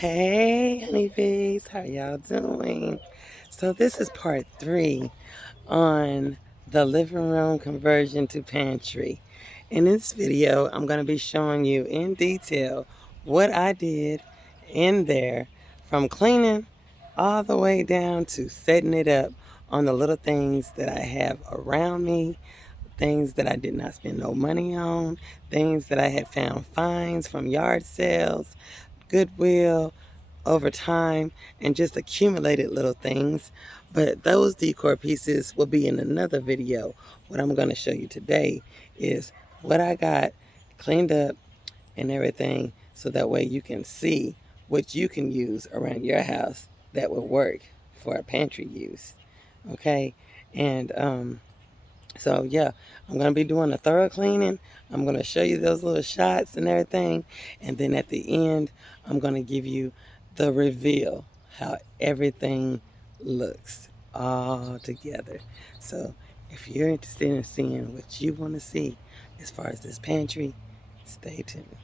Hey, honeybees, how y'all doing? So this is part 3 on the living room conversion to pantry. In this video, I'm going to be showing you in detail what I did in there, from cleaning all the way down to setting it up on the little things that I have around me, things that I did not spend no money on, things that I had found finds from yard sales, Goodwill, over time, and just accumulated little things. But those decor pieces will be in another video. What I'm going to show you today is what I got cleaned up and everything, so that way you can see what you can use around your house that will work for a pantry use. Okay? And so yeah, I'm going to be doing a thorough cleaning. I'm going to show you those little shots and everything. And then at the end, I'm going to give you the reveal, how everything looks all together. So if you're interested in seeing what you want to see as far as this pantry, stay tuned.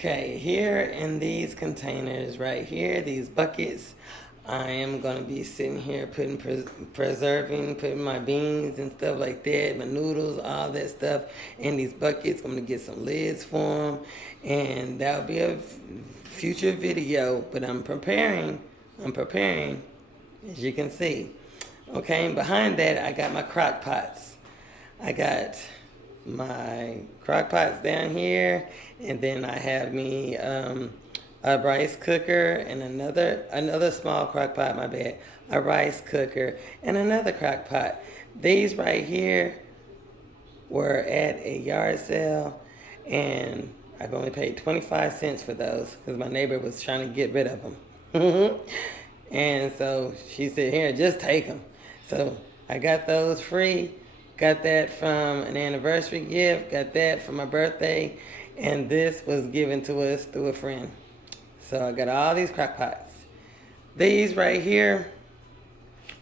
Okay, here in these containers right here, these buckets, I am going to be sitting here putting putting my beans and stuff like that, my noodles, all that stuff in these buckets. I'm going to get some lids for them, and that'll be a future video, but I'm preparing, as you can see. Okay, and behind that, I got my crock pots. I got my crock pots down here, and then I have me a rice cooker and another small crock pot, my bad, a rice cooker and another crock pot. These right here were at a yard sale, and I've only paid 25 cents for those because my neighbor was trying to get rid of them. And so she said, here, just take them. So I got those free. Got that from an anniversary gift. Got that for my birthday. And this was given to us through a friend. So I got all these crock pots. These right here,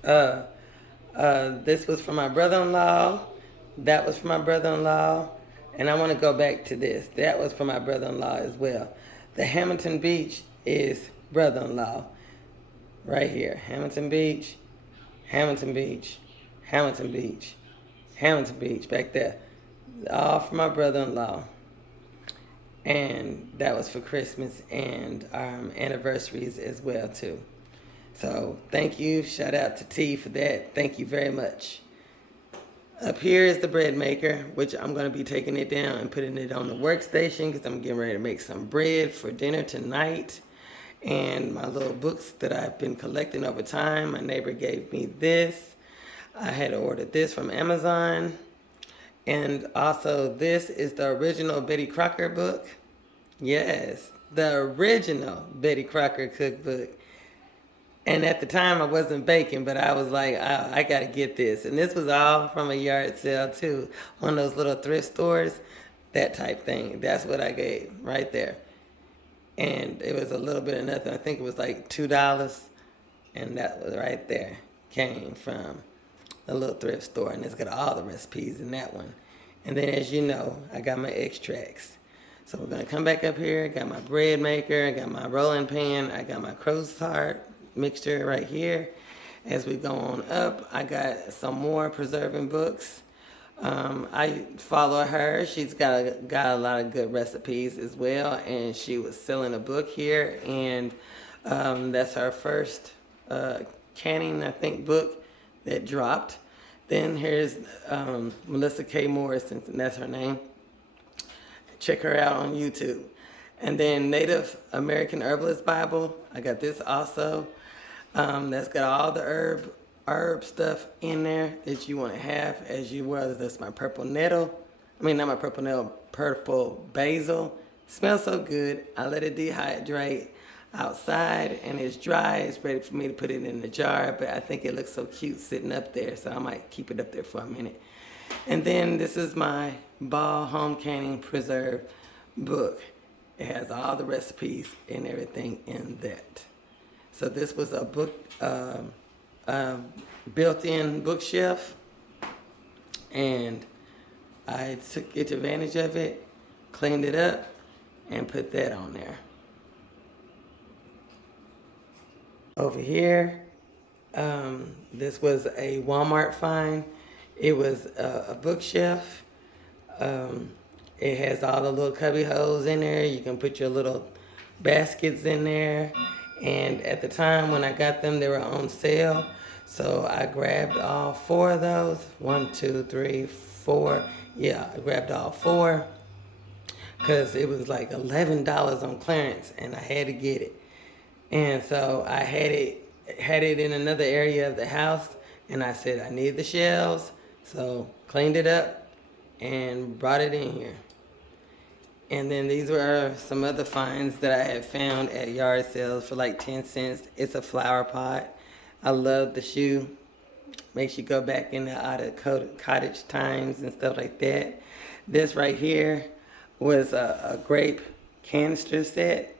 this was for my brother-in-law. That was for my brother-in-law. And I want to go back to this. That was for my brother-in-law as well. The Hamilton Beach is brother-in-law. Right here. Hamilton Beach, Hamilton Beach, Hamilton Beach, Hamilton Beach, back there. All for my brother-in-law. And that was for Christmas and anniversaries as well, too. So thank you. Shout out to T for that. Thank you very much. Up here is the bread maker, which I'm going to be taking it down and putting it on the workstation because I'm getting ready to make some bread for dinner tonight. And my little books that I've been collecting over time. My neighbor gave me this. I had ordered this from Amazon. And also this is the original Betty Crocker book. Yes, the original Betty Crocker cookbook. And at the time I wasn't baking, but I was like, I got to get this. And this was all from a yard sale too. One of those little thrift stores, that type thing. That's what I gave right there. And it was a little bit of nothing. I think it was like $2. And that was right there. Came from a little thrift store. And it's got all the recipes in that one. And then as you know, I got my extracts. So we're going to come back up here. I got my bread maker. I got my rolling pan. I got my crow's heart mixture right here. As we go on up, I got some more preserving books. I follow her. She's got a lot of good recipes as well, and she was selling a book here, and that's her first canning, I think, book that dropped. Then here's Melissa K. Morrison, and that's her name. Check her out on YouTube. And then Native American Herbalist Bible. I got this also. That's got all the herb stuff in there that you want to have as you well. That's my purple nettle. I mean, not my purple nettle, purple basil. Smells so good. I let it dehydrate outside and it's dry. It's ready for me to put it in the jar, but I think it looks so cute sitting up there, so I might keep it up there for a minute. And then this is my Ball Home Canning Preserve book. It has all the recipes and everything in that. So this was a book, built-in bookshelf, and I took advantage of it, cleaned it up, and put that on there. Over here, this was a Walmart find. It was a bookshelf. It has all the little cubby holes in there. You can put your little baskets in there. And at the time when I got them, they were on sale. So I grabbed all 4 of those. 1, 2, 3, 4. Yeah, I grabbed all 4 because it was like $11 on clearance, and I had to get it. And so I had it in another area of the house, and I said I need the shelves. So cleaned it up and brought it in here. And then these were some other finds that I had found at yard sales for like 10 cents. It's a flower pot. I love the shoe. Makes you go back in the out of cottage times and stuff like that. This right here was a grape canister set.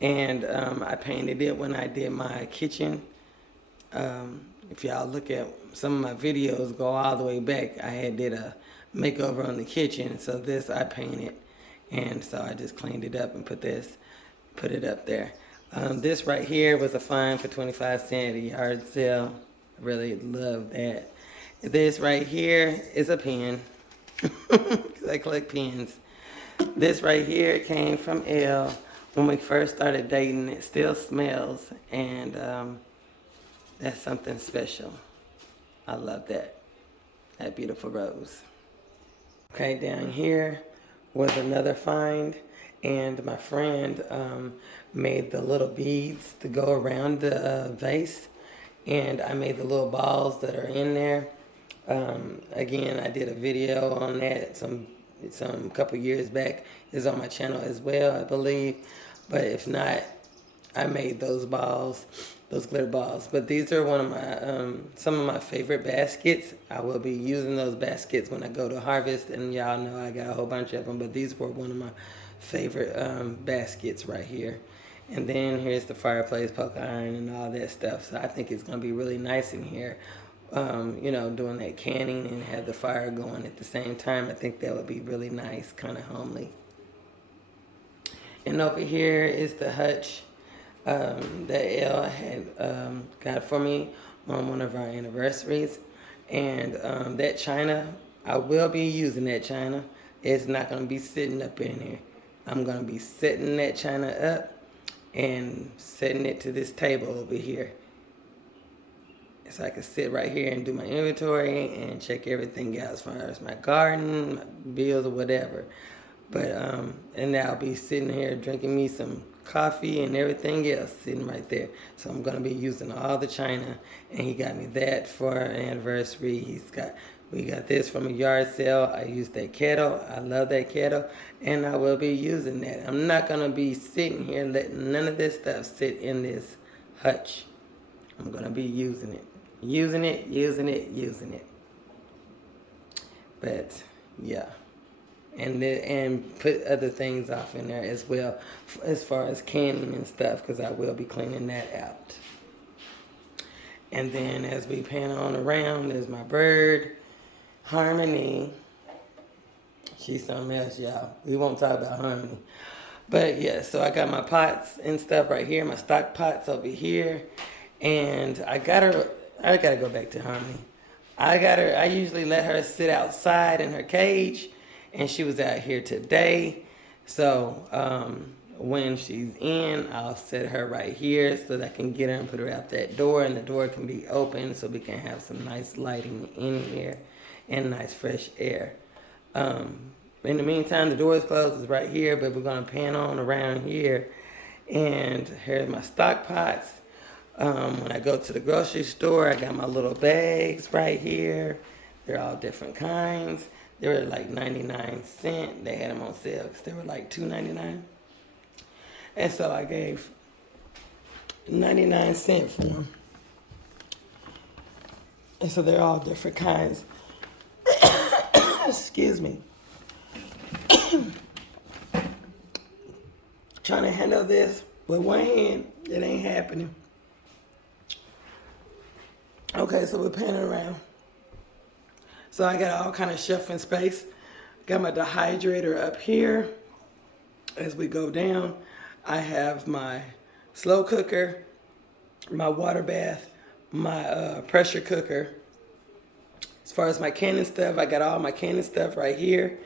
And I painted it when I did my kitchen. If y'all look at some of my videos, go all the way back, I did a makeover on the kitchen. So this I painted. And so I just cleaned it up and put it up there. This right here was a find for 25 cents at a yard sale. I really love that. This right here is a pen, because I collect pens. This right here came from Elle when we first started dating. It still smells, and that's something special. I love that. That beautiful rose. Okay, down here was another find, and my friend made the little beads to go around the vase, and I made the little balls that are in there. Again, I did a video on that some couple years back. It's on my channel as well, I believe. But if not, I made those balls, those glitter balls. But these are one of my some of my favorite baskets. I will be using those baskets when I go to harvest, and y'all know I got a whole bunch of them. But these were one of my favorite baskets right here. And then here's the fireplace, poker iron, and all that stuff. So I think it's gonna be really nice in here. You know, doing that canning and have the fire going at the same time. I think that would be really nice, kind of homely. And over here is the Hutch that Elle had got for me on one of our anniversaries. And that china, I will be using that china. It's not going to be sitting up in here. I'm going to be setting that china up and setting it to this table over here. So I can sit right here and do my inventory and check everything out as far as my garden, my bills, or whatever. But and now I'll be sitting here drinking me some coffee and everything else sitting right there. So I'm gonna be using all the china, and he got me that for an anniversary. We got this from a yard sale. I used that kettle. I love that kettle, and I will be using that. I'm not gonna be sitting here letting none of this stuff sit in this hutch. I'm gonna be using it. Using it. But yeah, and put other things off in there as well, as far as canning and stuff, because I will be cleaning that out. And then as we pan on around, there's my bird, Harmony. She's something else, y'all. We won't talk about Harmony. But yeah, so I got my pots and stuff right here, my stock pots over here, and I gotta go back to Harmony. I usually let her sit outside in her cage, and she was out here today. So when she's in, I'll set her right here so that I can get her and put her out that door, and the door can be open so we can have some nice lighting in here and nice fresh air. In the meantime, the door is closed, it's right here, but we're gonna pan on around here. And here's my stock pots. When I go to the grocery store, I got my little bags right here. They're all different kinds. They were like 99 cents. They had them on sale because they were like $2.99. And so I gave 99 cents for them. And so they're all different kinds. Excuse me. Trying to handle this with one hand, it ain't happening. Okay, so we're panning around. So I got all kind of shelving space. Got my dehydrator up here. As we go down, I have my slow cooker, my water bath, my pressure cooker. As far as my canning stuff, I got all my canning stuff right here.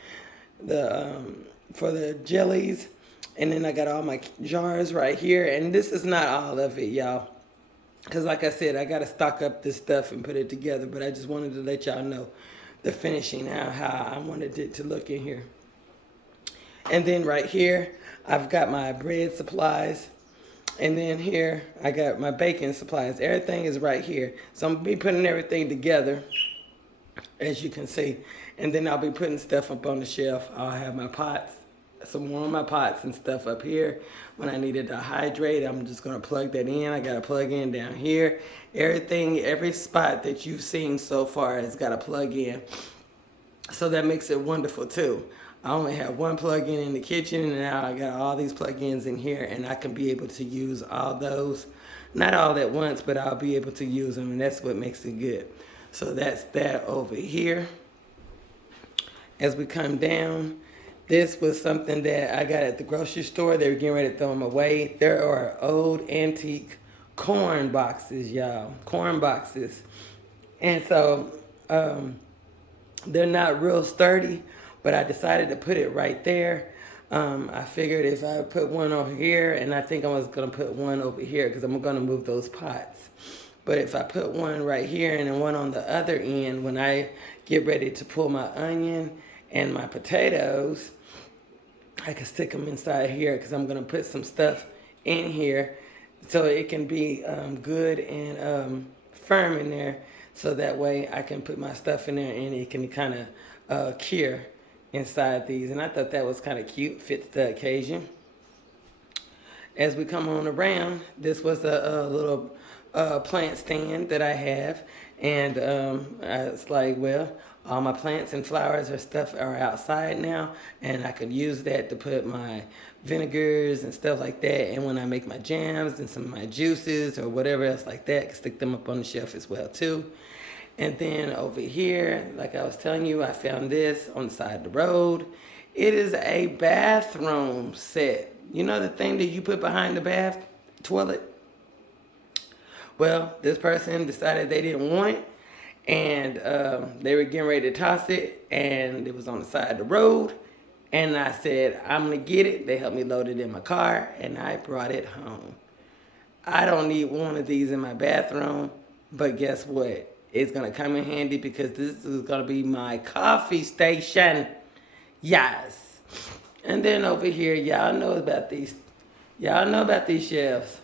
For the jellies, and then I got all my jars right here. And this is not all of it, y'all, because like I said, I got to stock up this stuff and put it together. But I just wanted to let y'all know the finishing, how I wanted it to look in here. And then right here, I've got my bread supplies. And then here, I got my baking supplies. Everything is right here. So I'm going to be putting everything together, as you can see. And then I'll be putting stuff up on the shelf. I'll have my pots, some more of my pots and stuff up here. When I need it to hydrate, I'm just going to plug that in. I got to plug in down here. Everything, every spot that you've seen so far has got to plug in. So that makes it wonderful too. I only have one plug-in in the kitchen, and now I got all these plug-ins in here, and I can be able to use all those. Not all at once, but I'll be able to use them, and that's what makes it good. So that's that over here. As we come down, This was something that I got at the grocery store. They were getting ready to throw them away. There are old antique corn boxes, y'all. Corn boxes. And so they're not real sturdy, but I decided to put it right there. I figured if I put one over here, and I think I was going to put one over here because I'm going to move those pots. But if I put one right here and then one on the other end, when I get ready to pull my onion and my potatoes, I can stick them inside here because I'm going to put some stuff in here so it can be good and firm in there. So that way I can put my stuff in there and it can kind of cure inside these. And I thought that was kind of cute, fits the occasion. As we come on around, this was a little plant stand that I have. And I was like, well, all my plants and flowers or stuff are outside now, and I could use that to put my vinegars and stuff like that. And when I make my jams and some of my juices or whatever else like that, I can stick them up on the shelf as well too. And then over here, like I was telling you, I found this on the side of the road. It is a bathroom set. You know the thing that you put behind the bath toilet? Well, this person decided they didn't want it, and they were getting ready to toss it, and it was on the side of the road. And I said, I'm going to get it. They helped me load it in my car, and I brought it home. I don't need one of these in my bathroom, but guess what? It's going to come in handy because this is going to be my coffee station. Yes. And then over here, y'all know about these. Y'all know about these shelves.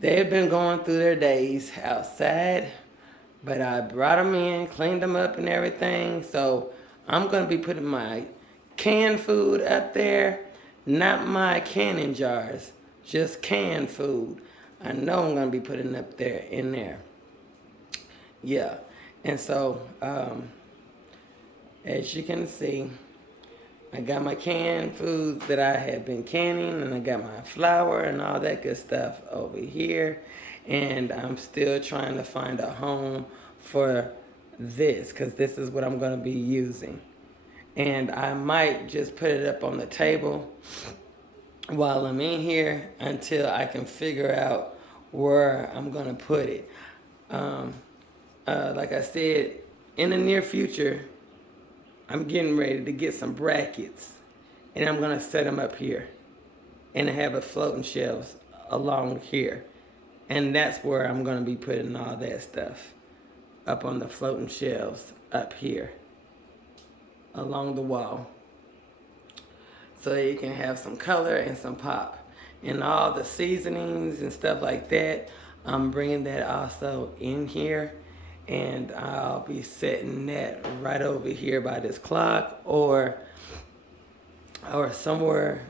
They've been going through their days outside, but I brought them in, cleaned them up and everything. So I'm going to be putting my canned food up there, not my canning jars, just canned food. I know I'm going to be putting up there in there. Yeah. And so, as you can see, I got my canned foods that I have been canning, and I got my flour and all that good stuff over here. And I'm still trying to find a home for this because this is what I'm going to be using. And I might just put it up on the table while I'm in here until I can figure out where I'm going to put it. Like I said, in the near future, I'm getting ready to get some brackets, and I'm going to set them up here and have a floating shelves along here. And that's where I'm going to be putting all that stuff, up on the floating shelves up here along the wall, so you can have some color and some pop. And all the seasonings and stuff like that, I'm bringing that also in here. And I'll be setting that right over here by this clock or somewhere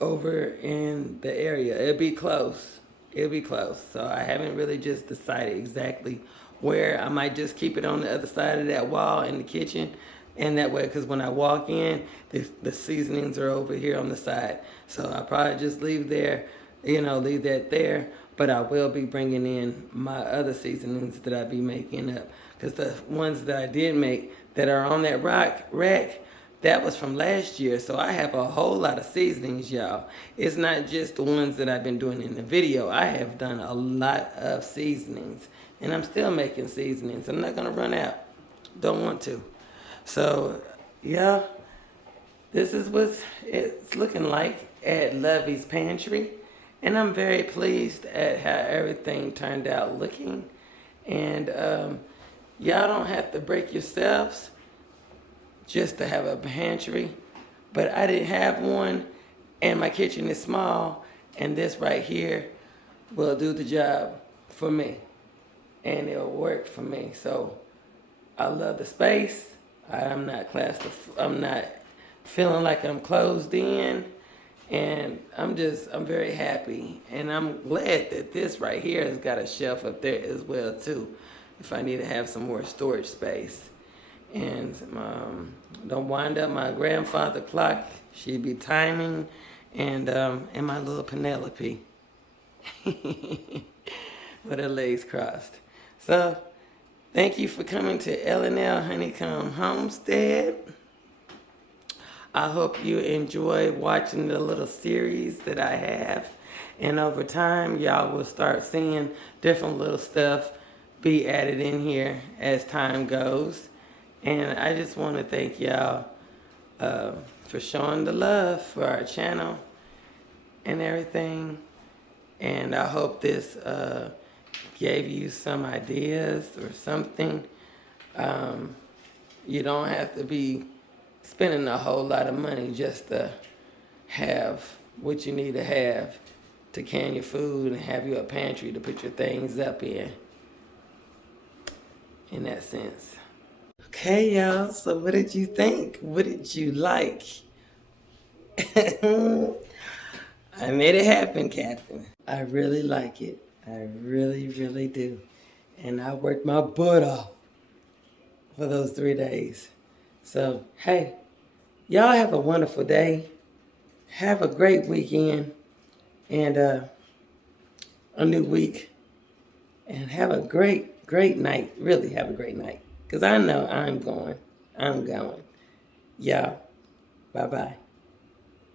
over in the area. It'll be close. It'll be close. So I haven't really just decided exactly where. I might just keep it on the other side of that wall in the kitchen. And that way, because when I walk in, the seasonings are over here on the side. So I'll probably just leave there, leave that there. But I will be bringing in my other seasonings that I be making up. Because the ones that I did make that are on that rack, that was from last year. So I have a whole lot of seasonings, y'all. It's not just the ones that I've been doing in the video. I have done a lot of seasonings. And I'm still making seasonings. I'm not going to run out. Don't want to. So, yeah, this is what it's looking like at Lovey's Pantry. And I'm very pleased at how everything turned out looking. And y'all don't have to break yourselves just to have a pantry. But I didn't have one, and my kitchen is small, and this right here will do the job for me. And it'll work for me. So I love the space. I'm not feeling like I'm closed in. And I'm very happy. And I'm glad that this right here has got a shelf up there as well too, if I need to have some more storage space. And don't wind up my grandfather clock. She'd be timing. And my little Penelope with her legs crossed. So thank you for coming to L&L Honeycomb Homestead. I hope you enjoy watching the little series that I have. And over time, y'all will start seeing different little stuff be added in here as time goes. And I just want to thank y'all for showing the love for our channel and everything. And I hope this gave you some ideas or something. You don't have to be spending a whole lot of money just to have what you need to have to can your food and have you a pantry to put your things up in that sense. Okay, y'all, so what did you think? What did you like? I made it happen, Captain. I really like it. I really, really do. And I worked my butt off for those 3 days. So, hey, y'all have a wonderful day. Have a great weekend and a new week. And have a great, great night. Really have a great night. Because I know I'm going. I'm going. Y'all, bye-bye.